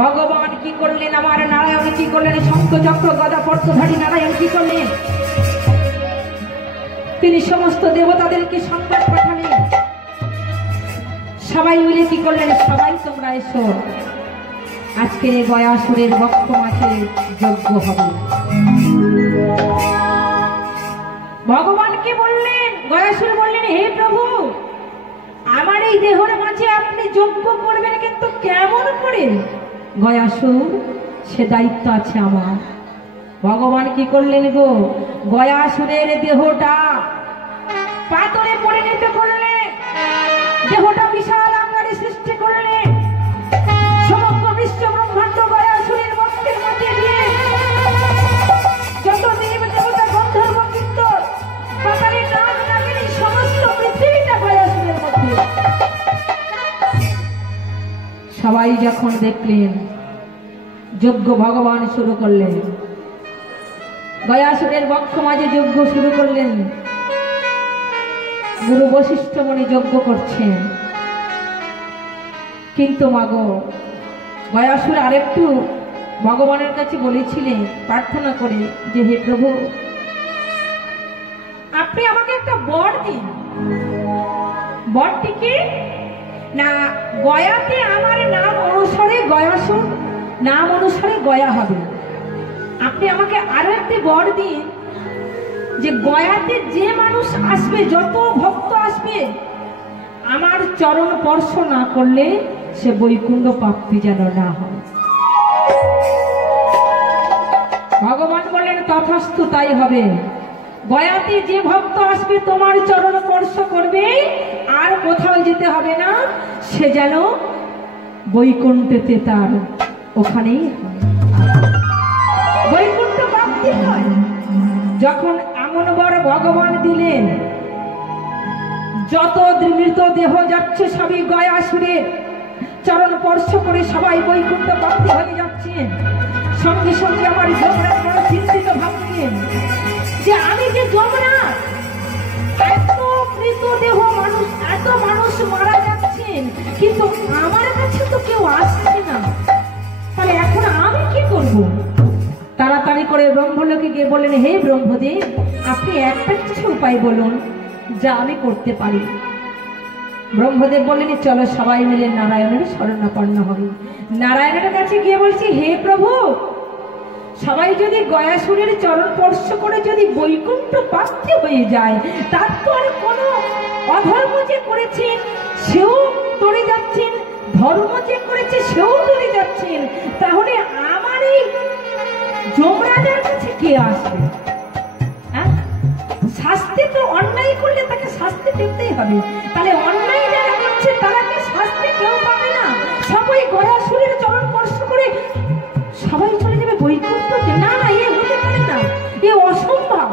ভগবান কি করলেন, আমার নারায়ণ কি করলেন, শঙ্খ চক্র গদা পদ্মধারী নারায়ণ কি করলেন, তিনি সমস্ত দেবতাদেরকে সংবাদ পাঠালেন। সবাই মিলে কি করলেন, সবাই তোমরা এসো, আজকের এই গয়াসুরের বক্ষ মাঝে যজ্ঞ হবে। ভগবানকে বললেন, গয়াসুর বললেন, হে প্রভু, আমার এই দেহের মাঝে আপনি যজ্ঞ করবেন, কিন্তু কেমন করে? গয়াসুর, সে দায়িত্ব আছে আমার। ভগবান কি করলেন গো, গয়াসুরের দেহটা পাথরে পরিণত করলেন, দেহটা বিশাল আকারে সৃষ্টি করলেন, সমগ্র বিশ্ব ব্রহ্মাণ্ড গয়াসুরের বক্ষের মধ্যে দিয়ে যত দেব দেবতা গন্ধর্ব কিন্নর পাতালে নাম নামিনী সমস্ত পৃথিবীটা গয়াসুরের মধ্যে। সবাই যখন দেখলেন, যজ্ঞ ভগবান শুরু করলেন, গয়াসুরের বক্ষ মাঝে যজ্ঞ শুরু করলেন। গুরু বশিষ্ঠ মুনি যজ্ঞ করছেন, কিন্তু মাগো গয়াসুর আরেকটু ভগবানের কাছে বলেছিলেন প্রার্থনা করে যে, হে প্রভু, আপনি আমাকে একটা বর দিন। বরটি কি না, গয়াতে আমার নাম অনুসারে গয়াসুর নাম অনুসারে গয়া হবে। আপনি আমাকে আরো একটি বর দিন যে গয়াতে যে মানুষ আসবে, যত ভক্ত আসবে, আমার চরণ স্পর্শ না করলে সে বৈকুণ্ঠ প্রাপ্তি যেন না হয়। ভগবান বললেন, তথাস্তু, তাই হবে। গয়াতে যে ভক্ত আসবে তোমার চরণ স্পর্শ করবে, আর কোথাও যেতে হবে না, সে যেন বৈকুণ্ঠতে তার ওখানেই বৈকুণ্ঠ প্রাপ্তি হয়। যখন এমন বর ভগবান দিলেন, যত মৃত দেহ যাচ্ছে সবই গয়াসুরের চরণ স্পর্শ করে সবাই বৈকুণ্ঠ প্রাপ্তি হয়ে যাচ্ছেন। সঙ্গে সঙ্গে আমার যমরাজ বড় চিন্তিত ভাবছেন যে আমি যে যমরাজ, এত মৃত দেহ মানুষ, এত মানুষ মারা যাচ্ছেন, কিন্তু আমার কাছে তো কেউ আসছে না, তাহলে এখন আমি কি করব? তাড়াতাড়ি করে ব্রহ্মলোকে গিয়ে বললেন, হে ব্রহ্মদেব, আপনি একটা কিছু উপায় বলুন যা আমি করতে পারি। ব্রহ্মদেব বললেন, চলো সবাই মিলে নারায়ণের শরণাপন্ন হবে। নারায়ণের কাছে গিয়ে বলছি, হে প্রভু, সবাই যদি গয়াসুরের চরণ স্পর্শ করে যদি বৈকুণ্ঠ প্রাপ্তি হয়ে যায়, তারপর কোন অধর্ম যে করেছেন সেও তরে যাচ্ছেন, ধর্ম যে করেছে সেও তরে যাচ্ছেন, তাহলে আমার এই যমরাজের কাছে কে আসবে? শাস্তি তো অন্যায় করলে তাকে শাস্তি পেতেই হবে, তাহলে অন্যায় যারা করছে তারা কি শাস্তি কেউ পাবে না? সবাই গয়াসুরের চরণ স্পর্শ করে সবাই চলে যাবে বৈকুণ্ঠতে? না না, এ হতে পারে না, এ অসম্ভব।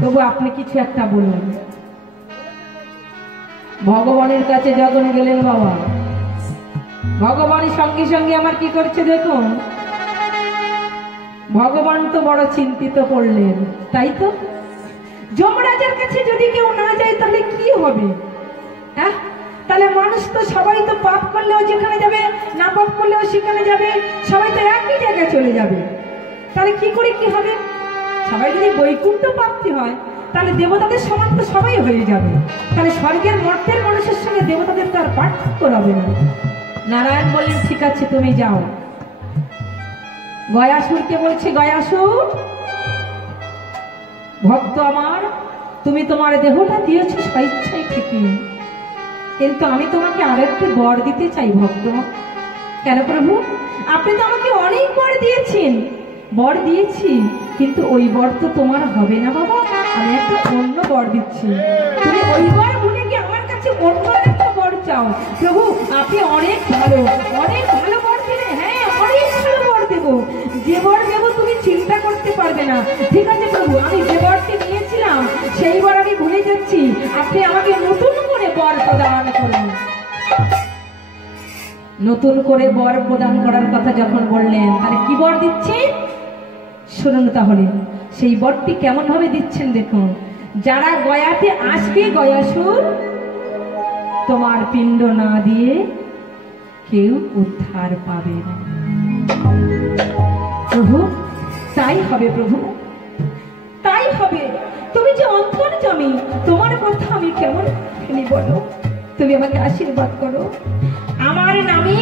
তবু আপনি কিছু একটা বলুন। ভগবানের কাছে যখন গেলেন বাবা, ভগবানের সঙ্গে সঙ্গে আমার কি করছে দেখুন। ভগবান তো বড় চিন্তিত করলেন, তাই তো? যমরাজের কাছে যদি কেউ না যায় তাহলে কি হবে? হ্যাঁ, তাহলে মানুষ তো সবাই তো পাপ করলেও যেখানে যাবে, না পাপ করলেও সেখানে যাবে, সবাই তো একই জায়গায় চলে যাবে। তাহলে কি করে কি হবে? সবাই যদি বৈকুণ্ঠ প্রাপ্তি হয় তাহলে দেবতাদের সমান তো সবাই হয়ে যাবে, তাহলে স্বর্গের মর্তের মানুষের সঙ্গে দেবতাদের তো আর পার্থক্য হবে না। নারায়ণ বললেন, ঠিক আছে, তুমি যাও। গয়াসুরকে বলছে, গয়াসুর ভক্ত আমার, তুমি তোমার দেহটা দিয়েছো স্বেচ্ছায় ঠিকই, কিন্তু আমি তোমাকে আরেকটি বর দিতে চাই ভক্ত। কেন প্রভু? আপনি তো আমাকে অনেক বর দিয়েছেন। বর দিয়েছি, কিন্তু ওই বর তো তোমার হবে না বাবা, আমি একটা অন্য বর দিচ্ছি। তুমি ওই বর ভুলে কি আমার কাছে অন্য একটা বর চাও? প্রভু, আপনি অনেক ভালো, অনেক ভালো বর দিলে। হ্যাঁ, অনেক ভালো বর দেবো, যে বর দেবো তুমি চিন্তা করতে পারবে না। ঠিক আছে প্রভু, আমি যে বরটি নিয়েছিলাম সেই বর আমি ভুলে যাচ্ছি, আপনি আমাকে নতুন করে বর প্রদান করুন। নতুন করে বর প্রদান করার কথা যখন বললেন, তাহলে কি বর দিচ্ছেন শুনুন। তাহলে সেই বরটি কেমন ভাবে দিচ্ছেন দেখুন। যারা গয়াতে আসবে, গয়াসুর তোমার পিণ্ড না দিয়ে কেউ উদ্ধার পাবে না। প্রভু তাই হবে, প্রভু তাই হবে। তুমি যে অন্তর্যামী, তোমার কথা আমি কেমন ফেলি বলো। তুমি আমাকে আশীর্বাদ করো, আমার নামে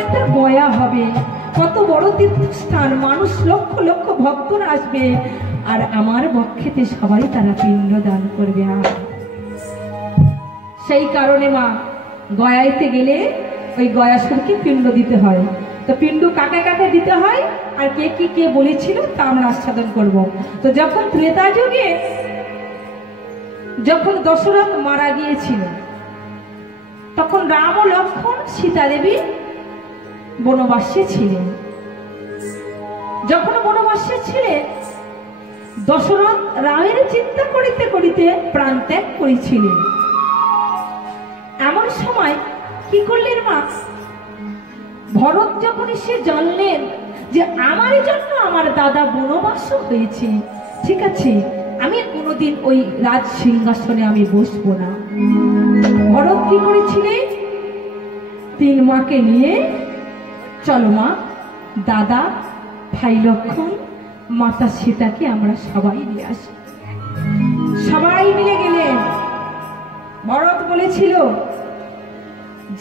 একটা গয়া হবে, কত বড় তীর্থস্থান, মানুষ লক্ষ লক্ষ ভক্তরা আসবে, আর আমার বক্ষেতে সবাই তারা পিণ্ড দান করবে। সেই কারণে মা গয়াইতে গেলে ওই গয়াসুরকে পিণ্ড দিতে হয়। তো পিণ্ড কাকে কাকে দিতে হয় আর কে কি কে বলেছিল তা আমরা আস্বাদন করব। তো যখন ত্রেতা যুগে যখন দশরথ মারা গিয়েছিল, তখন রাম ও লক্ষ্মণ সীতা দেবী বনবাসে ছিলেন। যখন বনবাসে ছিলেন, দশরথ রামের চিন্তা করিতে করিতে প্রাণ ত্যাগ করেছিলেন। এমন সময় কি করলেন মা, ভরত যখন সে জানলেন যে আমার জন্য আমার দাদা বনবাস হয়েছে, ঠিক আছে আমি কোনোদিন ওই রাজ সিংহাসনে আমি বসবো না। ভরত কি করেছিলেন, 3 মাকে নিয়ে চলো মা, দাদা, ভাই লক্ষ্মণ, মাতা সীতাকে আমরা সবাই নিয়ে আসি। সবাই মিলে গেলেন। ভরত বলেছিল,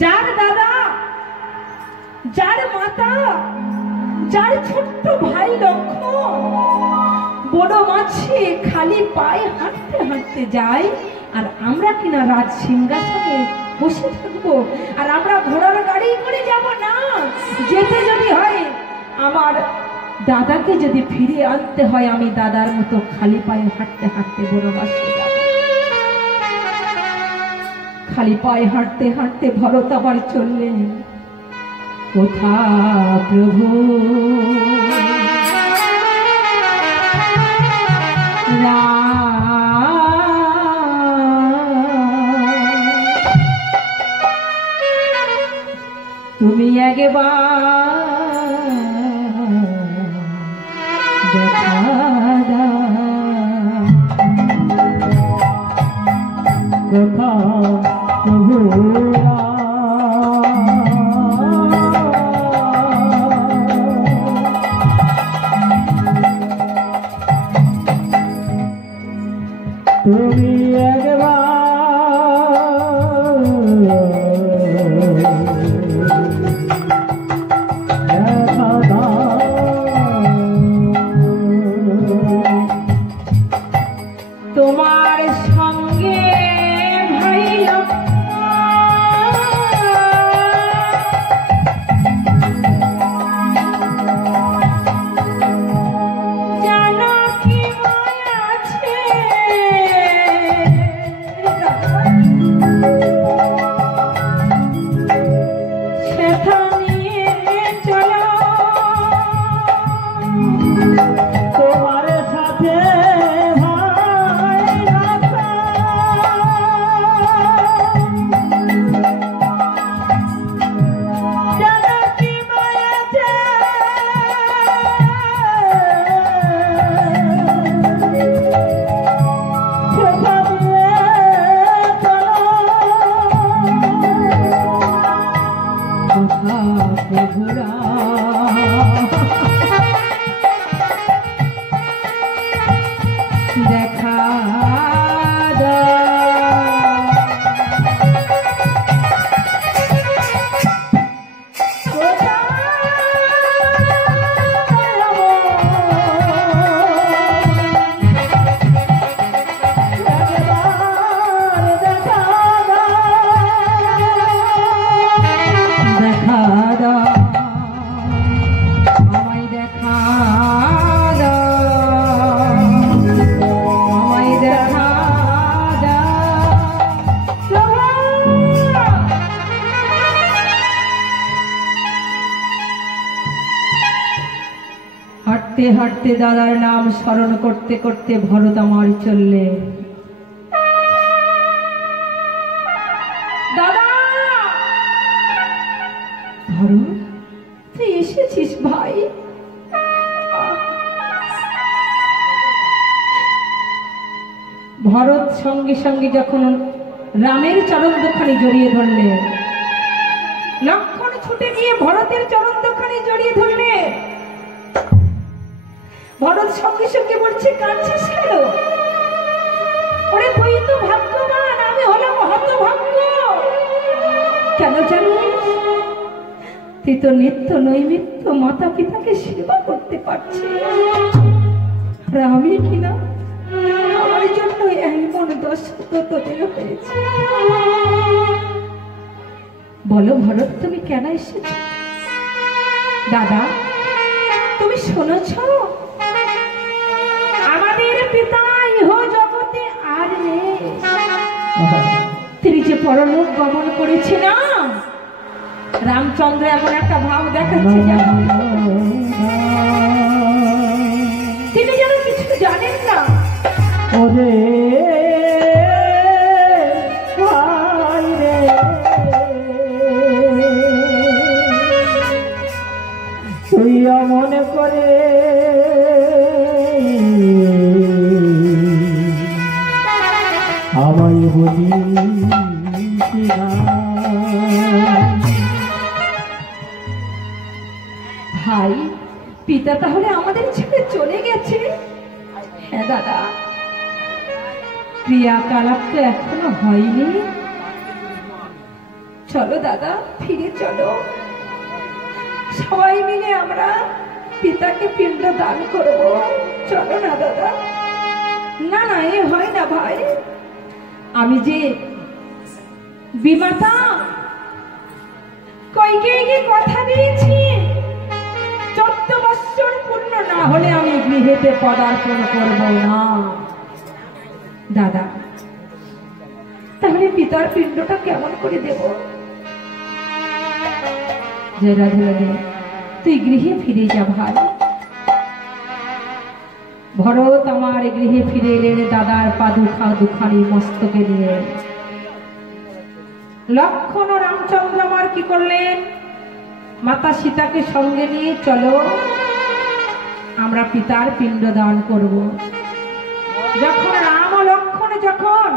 যার দাদা, যার মাতা, যার ছোট্ট ভাই লক্ষ্মণ বনমাঝে খালি পায়ে হাঁটতে হাঁটতে যায়, আর আমরা কিনা রাজ সিংহাসনে বসে থাকবো, আর আমরা ঘোড়ার গাড়ি করে যাব না, যেতে যদি হয় আমার দাদাকে যদি ফিরে আনতে হয়, আমি দাদার মতো খালি পায়ে হাঁটতে হাঁটতে বনবাসে যাব। খালি পায়ে হাঁটতে হাঁটতে ভরত আবার চললেন। কোথা প্রভু তুমি একবার দেখা দাও, কোথা প্রভু তুমি একবার দেখা দাও, তোমার সঙ্গে ভাই দেখা হাঁটতে হাঁটতে দাদার নাম স্মরণ করতে করতে ভরত আমার চললে। দাদা, ভরত তুই এসেছিস ভাই? ভরত সঙ্গে সঙ্গে যখন রামের চরণ দুখানি জড়িয়ে ধরলেন, লক্ষ্মণ ছুটে গিয়ে ভরতের চরণ দুখানি জড়িয়ে ধরলে। ভরত সঙ্গে সঙ্গে বলছে, কাঁদছিস কেন? ওরে তুই তো ভাগ্যবান, আমি হলাম হতভাগ্য। কেন জানিস? তুই তো নিত্য নৈমিত্য মাতা পিতাকে সেবা করতে পারছিস, আর আমি কিনা আমার জন্য এমন দশা তোদের হয়েছে। বলো ভরত, তুমি কেন এসেছ? দাদা, তুমি শুনেছ আমাদের পিতা ইহ জগতে আর নেই, তিনি যে পরলোক গমন করেছে না। রামচন্দ্র এমন একটা ভাব দেখাচ্ছে তিনি যেন কিছু জানেন না। ওরে ভাই রে, তুই মনে করে আমায় বলি ভাই, পিতা তাহলে আমাদের ছেড়ে চলে গেছে? হ্যাঁ দাদা, ক্রিয়াকলাপ তো এখনো হয়নি। চলো দাদা, ফিরে চলো, সবাই মিলে আমরা পিতাকে পিণ্ড দান করব। চলো না দাদা। না না, এ হয় না ভাই। আমি যে বিমাতা কইকেয়ীকে কথা দিয়েছি, 14 বৎসর পূর্ণ না হলে আমি গৃহেতে পদার্পণ করব না। দাদা, তাহলে পিতার পিণ্ডটা কেমন করে দেব? জয় রাধে রাধে, তুই গৃহে ফিরে যা ভাই। ভরত আমার গৃহে ফিরে এলেন দাদার পা দুখানি মস্তকে নিয়ে। লক্ষ্মণ ও রামচন্দ্র আমার কি করলেন? মাতা সীতাকে সঙ্গে নিয়ে চলো, আমরা পিতার পিণ্ড দান করব। যখন রাম ও লক্ষ্মণ যখন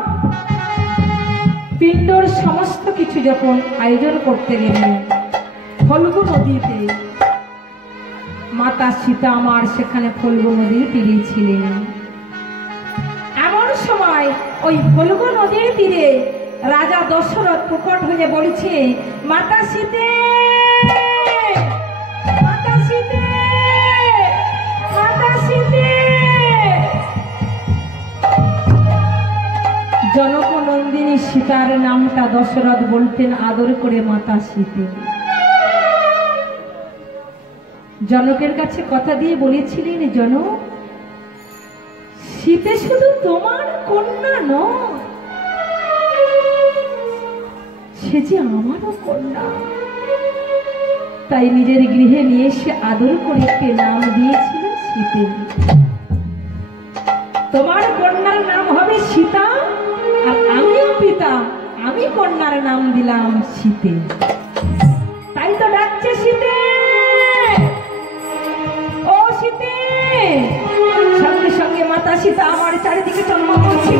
পিণ্ডর সমস্ত কিছু যখন আয়োজন করতে গেলেন ফল্গু নদীতে, মাতা সীতা আমার সেখানে ফল্গু নদীর তীরে ছিলেন। এমন সময় ওই ফল্গু নদীর তীরে রাজা দশরথ প্রকট হয়ে বলেছে, মাতা সীতে, মাতা সীতে, মাতা সীতে। জনক নন্দিনী সীতার নামটা দশরথ বলতেন আদর করে মাতা সীতে। জনকের কাছে কথা দিয়ে বলেছিলেন, জনক, সীতে শুধু তোমার কন্যা নয়, সে যে আমারও কন্যা। তাই নিজের গৃহে নিয়ে এসে আদর করে একটি নাম দিয়েছিল সীতে। তোমার কন্যার নাম হবে সীতা, আর আমিও পিতা, আমি কন্যার নাম দিলাম সীতে। তাই তো ডাকছে সীতে, ও সীতে। সঙ্গে সঙ্গে মাতা সীতা আমার চারিদিকে জন্ম করছে।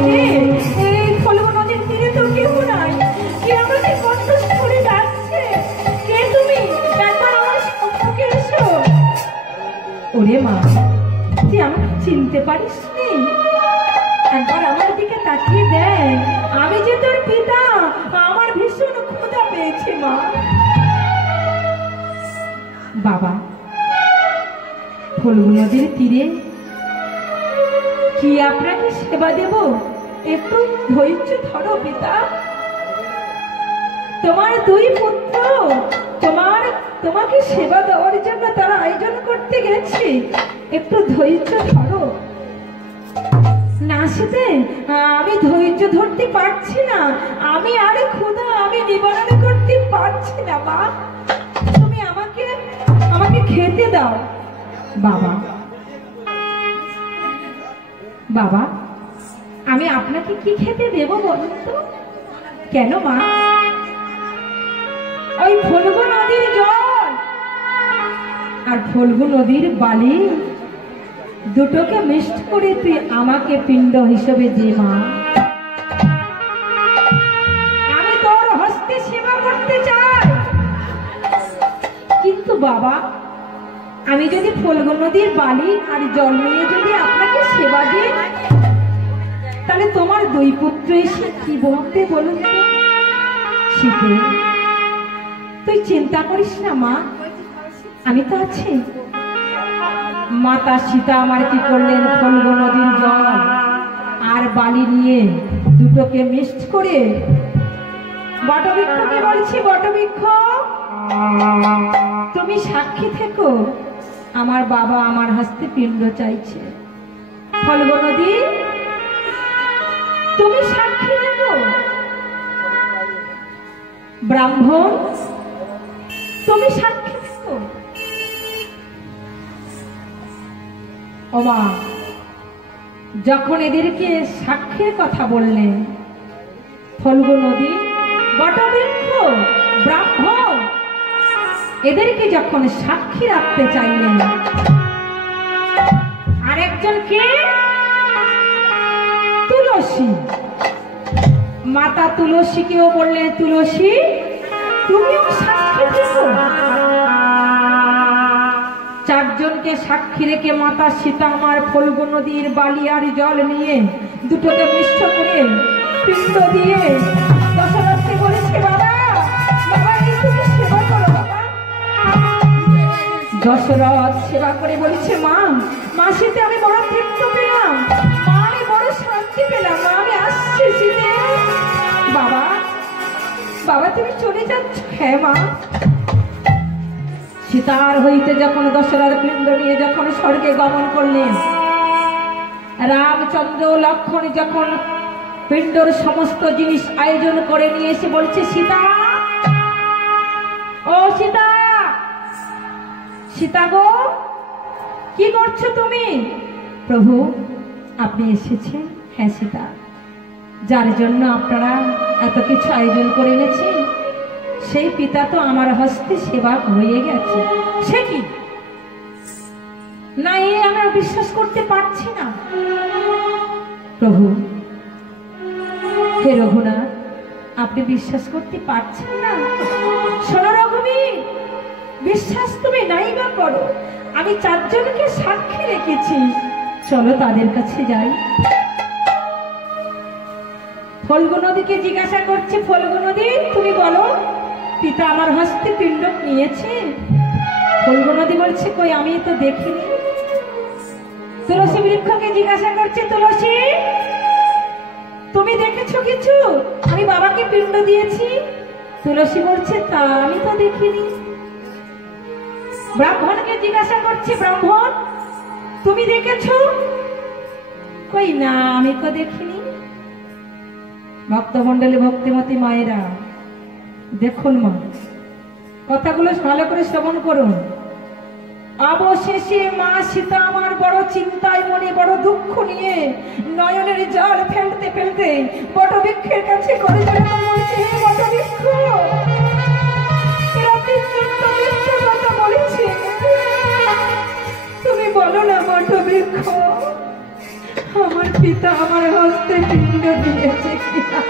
এই ফল্গু নদীর তীরে তো কেউ নাই, কে আমাকে কণ্ঠস্থ করে ডাকছে? কে তুমি? একবার আমার সম্মুখে এসো। ওরে মা, তুই আমাকে চিনতে পারিস নি? একবার আমার দিকে তাকিয়ে দেখ, আমি যে তোর পিতা। আমার ভীষণ ক্ষুধা পেয়েছে মা। বাবা, ফল্গু নদীর তীরে কি আপনাকে সেবা দেব? একটু ধৈর্য ধরো পিতা। তোমার 2 পুত্র তোমাকে সেবা দেওয়ার জন্য তারা আয়োজন করতে গেছে, একটু ধৈর্য ধরো। না সীতে, আমি ধৈর্য ধরতে পারছি না, আমি আরে ক্ষুধা আমি নিবারণ করতে পারছি না মা, তুমি আমাকে খেতে দাও। বাবা, বাবা, আমি আপনাকে কি খেতে দেব বলুন তো? কেন মা? ওই ফল্গু নদীর জল আর ফল্গু নদীর বালি দুটোকে মিক্সড করে তুই আমাকে পিণ্ড হিসেবে দে মা। আমি তোর হস্তে সেবা করতে চাই। কিন্তু বাবা, আমি যদি ফল্গু নদীর বালি আর জল নিয়ে যদি আপনাকে সেবা দিই, তাহলে তোমার দুই পুত্র এসে কি বলতে বলুন তো? শীতে, তুই চিন্তা করিস না মা, আমি তো আছি। মাতা সীতা আমার কি করলেন, ফল্গু নদীর জল আর বালি নিয়ে দুটোকে মিক্সড করে বটবৃক্ষকে বলছি, বটবৃক্ষ তুমি সাক্ষী থেকো, আমার বাবা আমার হস্তে পিণ্ড চাইছে। ফল্গু নদী তুমি সাক্ষী থেকো, ব্রাহ্মণ তুমি সাক্ষী থেকো। ওমা, যখন এদেরকে সাক্ষীর কথা বললেন, ফল্গু নদী, বটবৃক্ষ, ব্রাহ্মণ এদেরকে যখন সাক্ষী রাখতে চাইলেন, আরেকজনকে তুলসী, মাতা তুলসীকেও বললেন, তুলসী তুমিও সাক্ষী থেকো। চারজনকে সাক্ষী রেখে মাতা সীতা আমার ফল্গু নদীর বালি আর জল নিয়ে দুটোকে মিশ্র করে পিণ্ড দিয়ে দশরথকে বলেছে, বাবা বাবা এই তুমি সেবা করো। বাবা দশরথ সেবা করে বলেছে, মা মা সীতে আমি বড় তৃপ্ত পেলাম, মা আমি বড় শান্তি পেলাম, মা আমি আসছি সীতে। বাবা বাবা তুমি চলে যাচ্ছ? হ্যাঁ মা। সীতার হইতে যখন দশরথ পিণ্ড নিয়ে যখন স্বর্গে গমন করলেন, রামচন্দ্র লক্ষ্মণ যখন পিণ্ডর সমস্ত জিনিস আয়োজন করে নিয়ে এসে বলছে, সীতা ও সীতা, সীতা গো কি করছো তুমি? প্রভু আপনি এসেছেন? হ্যাঁ সীতা, যার জন্য আপনারা এত কিছু আয়োজন করে এনেছেন সেই পিতা তো আমার হস্তে সেবা হয়ে গেছে। সে কি না, এ আমরা বিশ্বাস করতে পারছি না। প্রভু হে রঘুনাথ, আপনি বিশ্বাস করতে পারছেন না? শোনো রঘুবীর, বিশ্বাস তুমি নাই বা করো, আমি চারজনকে সাক্ষী রেখেছি, চলো তাদের কাছে যাই। ফল্গু নদীকে জিজ্ঞাসা করছে, ফল্গু নদী তুমি বলো পিতা আমার হস্তে পিণ্ড নিয়েছে? ফল্গু নদী বলছে, কই আমি তো দেখিনি। তুলসী বৃক্ষকে জিজ্ঞাসা করছে, তুলসী তুমি দেখেছো কিছু? আমি বাবাকে পিণ্ড দিয়েছি। তুলসী বলছে, তা আমি তো দেখিনি। ব্রাহ্মণকে জিজ্ঞাসা করছে, ব্রাহ্মণ তুমি দেখেছো? কই না আমি তো দেখিনি। ভক্তমণ্ডলী ভক্তিমতী মায়েরা দেখুন মা, কথাগুলো ভালো করে শ্রবণ করুন। অবশেষে মা সীতা আমার বড় চিন্তায় মনে বড় দুঃখ নিয়ে নয়নের জল ফেলতে ফেলতে বটবৃক্ষের কাছে করে বলছে, হে বটবৃক্ষ এরা তিনজন তো মিথ্যা কথা বলেছে, তুমি বলো না বটবৃক্ষ আমার পিতা আমার হস্তে পিণ্ড দিয়েছে কিনা।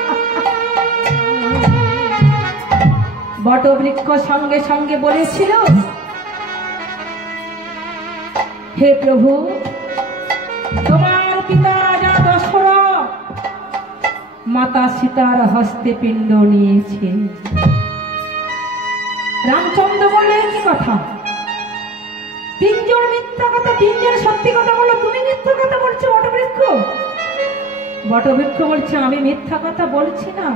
বটবৃক্ষ সঙ্গে সঙ্গে বলেছিল, হে প্রভু তোমার পিতা রাজা দশরথ মাতা সীতার হস্তে পিণ্ড নিয়েছে। রামচন্দ্র বললে, কি কথা? তিনজন মিথ্যা কথা, তিনজন সত্যি কথা বলো, তুমি মিথ্যা কথা বলছো বটবৃক্ষ? বটবৃক্ষ বলছে, আমি মিথ্যা কথা বলছি না।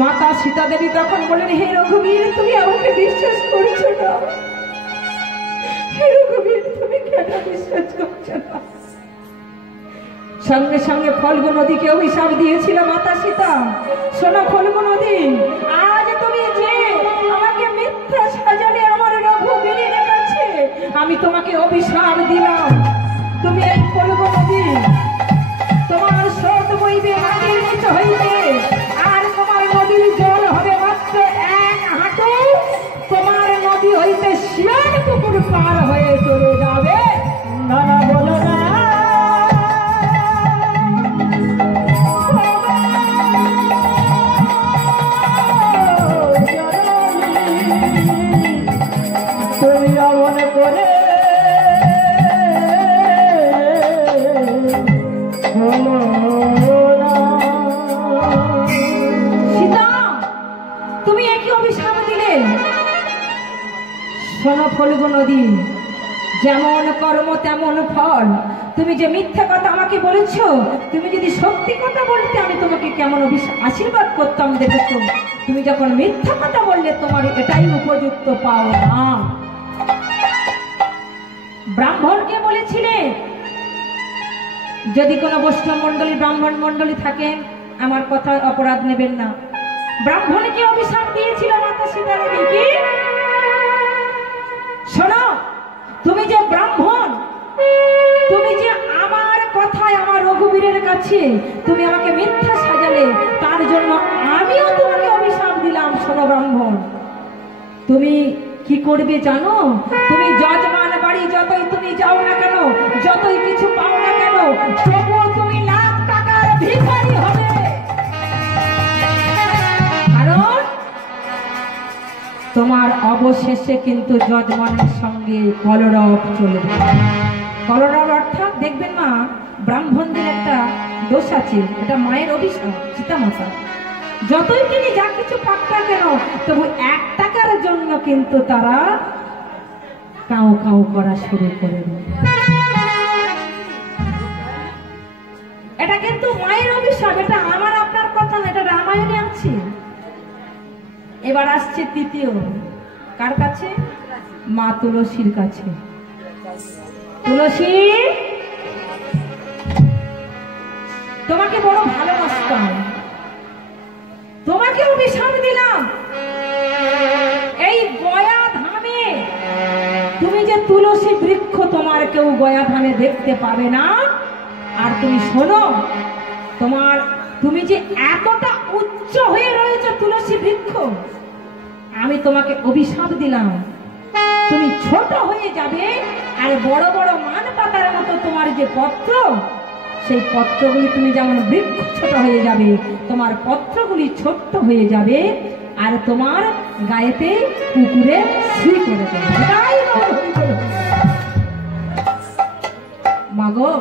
মাতা সীতা দেবী তখন বলেন, হে রঘুবীর তুমি আমাকে বিশ্বাস করছো না? হে রঘুবীর তুমি কেন বিশ্বাস করছো না? সঙ্গে সঙ্গে ফল্গু নদীকে অভিশাপ দিয়েছিল মাতা সীতা, শোনো ফল্গু নদী, আজ তুমি যে আমাকে মিথ্যা সাজালে আমার রঘুবীরের কাছে, আমি তোমাকে অভিশাপ দিলাম। তুমি এই ফল্গু নদী, তোমার স্রোত বইবে মাটির নিচে হইবে, আর তোমার নদীর জল হবে মাত্র 1 হাঁটু, তোমার নদী হইতে শিয়াল পুকুর পার হয়ে চলে যাবে। না না বলো না। তুমি অমন করে সীতা, তুমি একই অভিশাপ দিলে। শোনো ফল্গু নদী, যেমন কর্ম তেমন ফল। তুমি যে মিথ্যা কথা আমাকে বলেছো, তুমি যদি সত্যি কথা বলতে আমি তোমাকে কেমন আশীর্বাদ করতাম দেখেছো। তুমি যখন মিথ্যা কথা বললে তোমার এটাই উপযুক্ত পাও না। ব্রাহ্মণকে বলেছিলে, যদি কোনো বৈষ্ণব মন্ডলী ব্রাহ্মণ মন্ডলী থাকে আমার কথা অপরাধ নেবেন না। ব্রাহ্মণকে অভিশাপ দিয়েছিল মাতা সীতা দেবী। কি শোনো, তুমি যে ব্রাহ্মণ, তুমি যে আমার কথায় আমার রঘুবীরের কাছে তুমি আমাকে মিথ্যা সাজালে, তার জন্য আমিও তোমাকে অভিশাপ দিলাম। শোনো ব্রাহ্মণ, তুমি কি করবে জানো? তুমি যজমান বাড়ি যতই তুমি যাও না কেন, যতই কিছু পাও না কেন, তবুও তুমি লাখ টাকার ভিখারি হবে। কারণ তোমার অবশেষে কিন্তু যজমানের সঙ্গে কলরব চলবে। কলরব অর্থাৎ দেখবেন মা, ব্রাহ্মণদের একটা দোষ আছে, এটা মায়ের অভিশাপ। সীতামাতা যতই তিনি যা কিছু পাক না কেন, তবু 1 টাকার জন্য কিন্তু তারা কাউ কাউ করা শুরু করে দেয়। এটা কিন্তু মায়ের অভিশাপ, এটা আমার আপনার কথা না, এটা রামায়ণে আছে। এবার আসছে তৃতীয়, কার কাছে? মা তুলসীর কাছে। তুলসী, তোমাকে বড় ভালোবাসতাম, তোমাকে অভিশাপ দিলাম। এই গয়া ধামে তুমি যে তুলসী বৃক্ষ, তোমার কেউ গয়া ধামে দেখতে পাবে না। আর তুমি শোনো, তুমি যে এতটা উচ্চ হয়ে রয়েছে তুলসী বৃক্ষ, আমি তোমাকে অভিশাপ দিলাম, তুমি ছোট হয়ে যাবে। আর বড় বড় মান পাতার মতো তোমার যে পত্র, সেই পত্রগুলি তুমি যেমন বৃক্ষ ছোট হয়ে যাবে, তোমার পত্রগুলি ছোট্ট হয়ে যাবে। আর তোমার গায়েতে কুকুরে শ্রী করে দেবে। মাগো,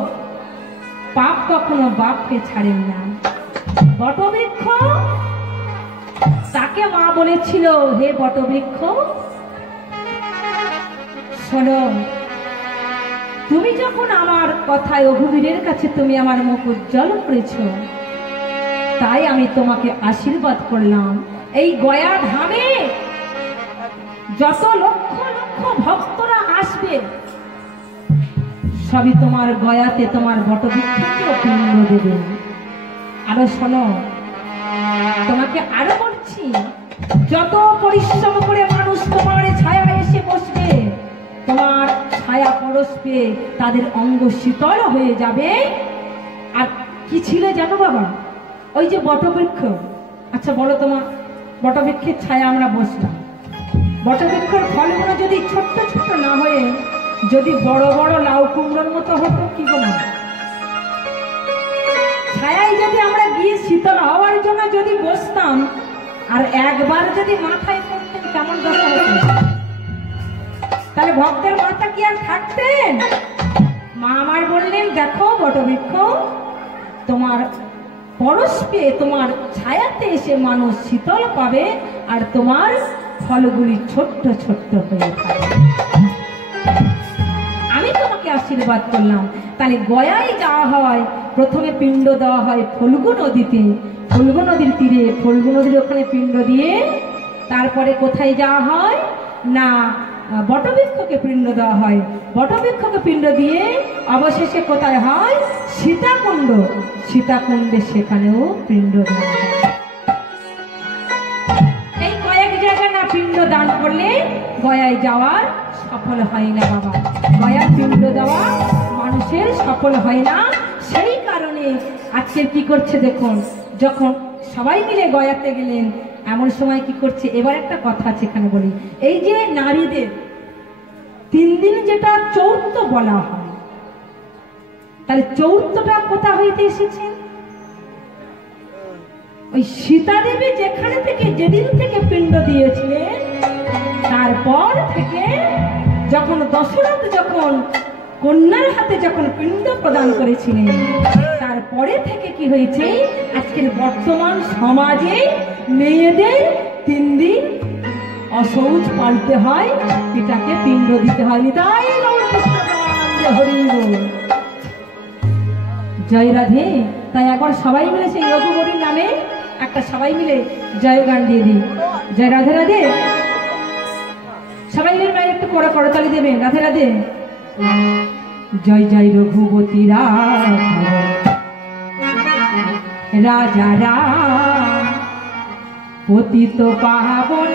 পাপ কখনো বাপকে ছাড়েন না। বটবৃক্ষ, তাকে মা বলেছিল, হে বটবৃক্ষ শোনো, তুমি যখন আমার কথায় রঘুবীরের কাছে তুমি আমার মুখ উজ্জ্বল করেছ, তাই আমি তোমাকে আশীর্বাদ করলাম। এই গয়া ধামে যত লক্ষ লক্ষ ভক্তরা আসবে, সবই তোমার গয়াতে তোমার বটবৃক্ষকে পিণ্ড দেবে। আরো শোনো, তোমাকে আরো বলছি, যত পরিশ্রম করে মানুষ তোমার ছায়া এসে বসবে, তোমার ছায়া পরশবে, তাদের অঙ্গ শীতল হয়ে যাবে। আর কি ছিল জানো বাবা? ওই যে বটবৃক্ষ। আচ্ছা বলো, তোমার বটবৃক্ষের ছায়া আমরা বসলাম, বটবৃক্ষের ফলগুলো যদি ছোট্ট ছোট্ট না হয়ে যদি বড় বড় লাউ কুমড়োর মতো হতো, কি বলো? ছায়ায় যদি আমরা গিয়ে শীতল হওয়ার জন্য যদি বসতাম, আর একবার যদি মাথায় পড়তেন, কেমন দশা হতো? তাহলে ভক্তের মাথা কি আর থাকতেন? মা আমার বললেন, দেখো বটবৃক্ষ, তোমার পরশ পেয়ে তোমার ছায়াতে এসে মানুষ শীতল পাবে, আর তোমার ফলগুলি ছোট্ট ছোট্ট হয়ে থাকবে। আমি তোমাকে আশীর্বাদ করলাম। তাহলে গয়ায় যাওয়া হয়, প্রথমে পিণ্ড দেওয়া হয় ফল্গু নদীতে, ফল্গু নদীর তীরে, ফল্গু নদীর ওখানে পিণ্ড দিয়ে তারপরে কোথায় যাওয়া হয় না, বটবৃক্ষকে পিণ্ড দেওয়া হয়। বটবৃক্ষকে পিণ্ড দিয়ে অবশেষে কোথায় হয়? সীতাকুণ্ড। সীতাকুণ্ডে সেখানেও পিণ্ড দেওয়া হয়। এই কয়েক জায়গায় না পিণ্ড দান করলে গয়ায় যাওয়ার সফল হয় না বাবা। গয়ার পিণ্ড দেওয়া মানুষের সফল হয় না। সেই কারণে আজকে কি করছে দেখুন, যখন সবাই মিলে গয়াতে গেলেন, এমন সময় কি করছে, এবার একটা কথা আছে এখানে বলি। এই যে নারীদের 3 দিন যেটা চৌর্ত বলা হয়, তাহলে চৌর্তটা কোথা হইতে এসেছে? ওই সীতা দেবী যেখানে থেকে যেদিন থেকে পিণ্ড দিয়েছিলেন, তারপর থেকে যখন দশরথ যখন কন্যার হাতে যখন পিণ্ড প্রদান করেছিলেন, তারপরে থেকে কি হয়েছে, আজকের বর্তমান সমাজে মেয়েদের 3 দিন অশৌচ পালতে হয়, পিতাকে পিণ্ড দিতে হয়। তাই হরি বল, জয় রাধে। তাই একবার সবাই মিলে সেই রঘুবরীর নামে একটা সবাই মিলে জয় গান দিয়ে দিই। জয় রাধে রাধে। সবাই মিলে মায়ের একটু করে করতালি দেবেন। রাধে রাধে। জয় জয় রঘুবতী রাজা রাম পতিত পাবন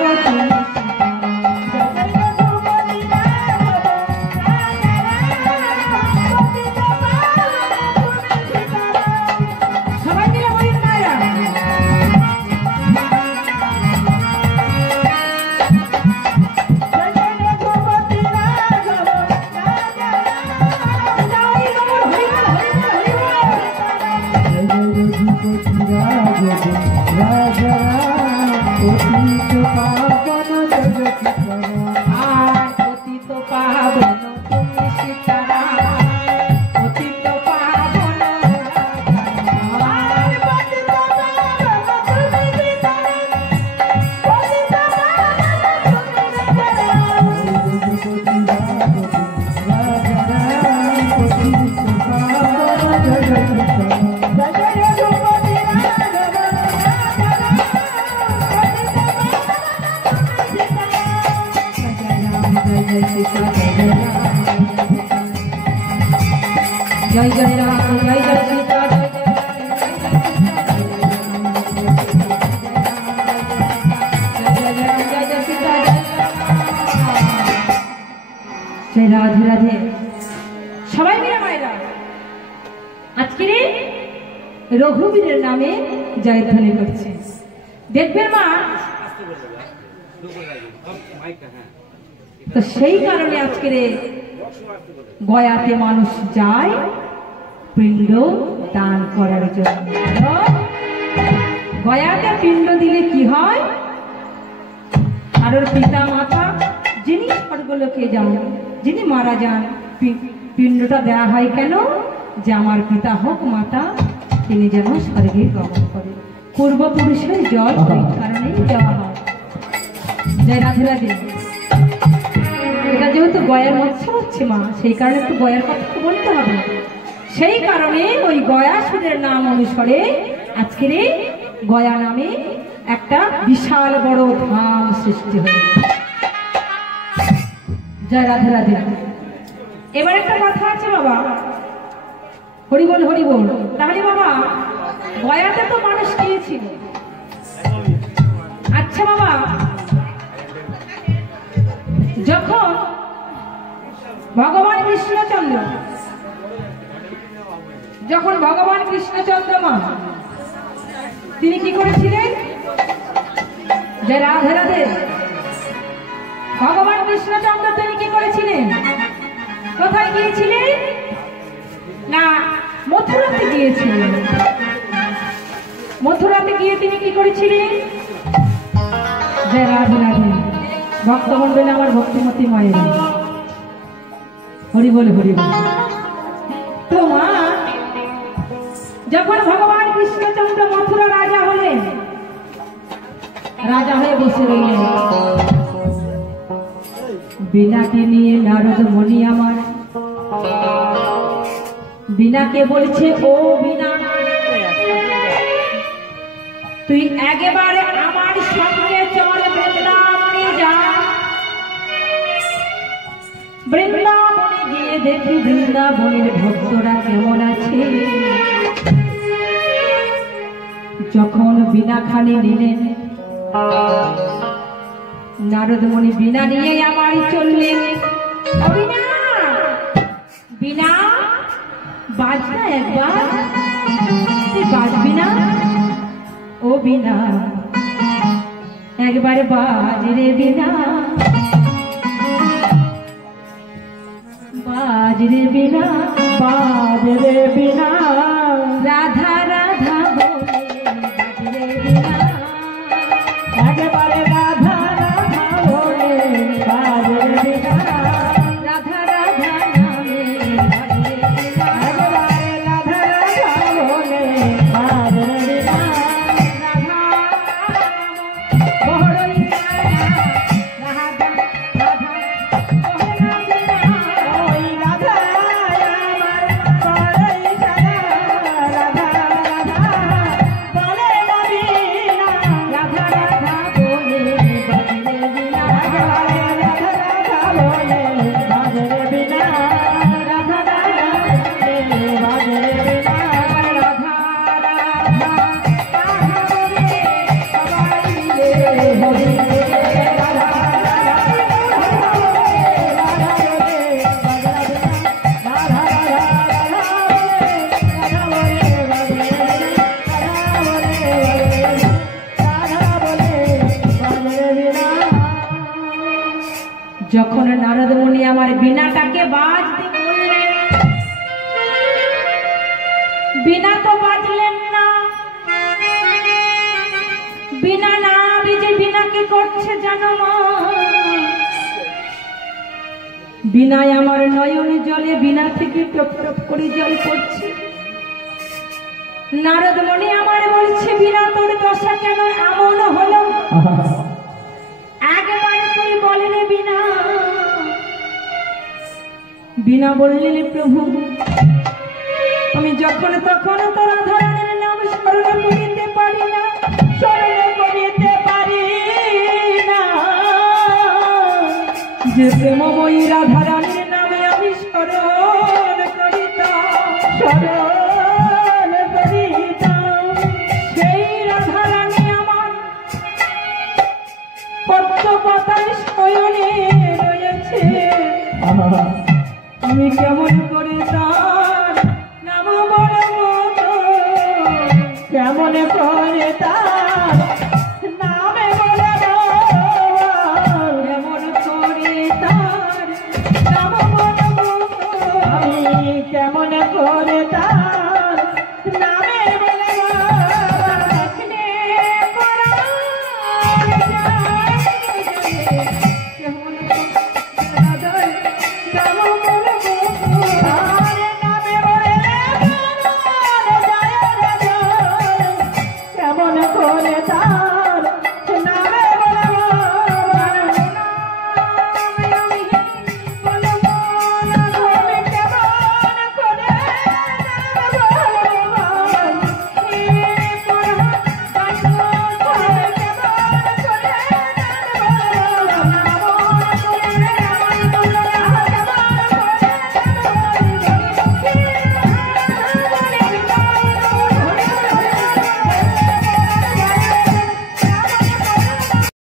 জয় জয় রাম জয় জয় সীতা জয় রাধে রাধে। সবাই মিলে মায়েরা আজকে রঘুবীরের নামে জয়ধ্বনি করছে। দেখবেন মা, তো সেই কারণে আজকের গয়াতে মানুষ যায় পিণ্ড দান করার জন্য। গয়াতে পিণ্ড দিলে কি হয়, কারোর পিতা মাতা যিনি স্বর্গলোকে যান, যিনি মারা যান, পিণ্ডটা দেওয়া হয় কেন, যে আমার পিতা হোক মাতা তিনি যেন স্বর্গে গমন করে, পূর্বপুরুষের জল ওই কারণেই দেওয়া হয়। জয় রাধে রাধে। এটা যেহেতু গয়ার মৎস্য হচ্ছে মা, সেই কারণে একটু গয়ার কথা বলতে হবে। সেই কারণে ওই গয়াসুরের নাম অনুসারে আজকের গয়া নামে একটা বিশাল বড় ধাম সৃষ্টি হয়েছে। জয় রাধে রাধে। এবার একটা কথা আছে বাবা, হরি বল হরি বল। তাহলে বাবা গয়াতে তো মানুষ গিয়েছিল, আচ্ছা বাবা যখন ভগবান কৃষ্ণচন্দ্র মা তিনি কি করেছিলেন, যে রাধে রাধে, ভগবান কৃষ্ণচন্দ্র তিনি কি করেছিলেন, কোথায় গিয়েছিলেন না মথুরাতে গিয়েছিলেন। মথুরাতে গিয়ে তিনি কি করেছিলেন, যে রাধে রাধে। ভক্তমন্ডলী আমার ভক্তিমতী মায়ের হরি বলে হরি বলে। তো মা যখন ভগবান কৃষ্ণচন্দ্র মথুরা রাজা হলেন, রাজা হয়ে বসে রইলেন, বীণাকে নিয়ে নারদ মণি আমার বীণাকে বলছে, ও বীণা তুই একেবারে আমার সঙ্গে চল বৃন্দাবনে যা। বৃন্দাবনে গিয়ে দেখি বৃন্দাবনের ভক্তরা কেমন আছে। যখন বীণাখানি নিলেন, নারদ মুনি বীণা নিয়ে আমার চললেন। বীণা বাজ না একবার, তুই বাজবি না? ও বীণা একবার বাজ রে বীণা, বাজ রে বীণা, বাজ রে বীণা, রাধা রাধা বলে বাজ রে বীণা, একবারে রাধা রাধা বলে বাজ রে বীণা। আমার বীণাটাকে বাজতে বললেন। বীণা তো বাজলেন না। বীণা না বেজে বীণা কি করছে জানো মা? বীণায় আমার নয়ন জলে বীণা থেকে টপ টপ করে জল পড়ছে। নারদ মনে আমার বলছে, বীণা তোর দশা কেন এমন হলো? একবার তুই বলেন বীণা। বীণা বললেন, প্রভু আমি যখন তখন তোর ধরনের নাম স্মরণ করিতে পারি না, স্মরণ করিতে পারি না। যে প্রেমময়ী রাধারানীর নামে আমি স্মরণ করিতাম, স্মরণ করিতাম, সেই রাধারানী আমার পদ্ম পাতায় শয়নে রয়েছে। আমি কেমন করে তার নাম বলবো? কেমন করে তার নামে বলবো? কেমন করে তার নাম বলবো? আমি কেমন করে তার নামে বলবো? রাখলে পরাণ যায়, কেমন করে তার নাম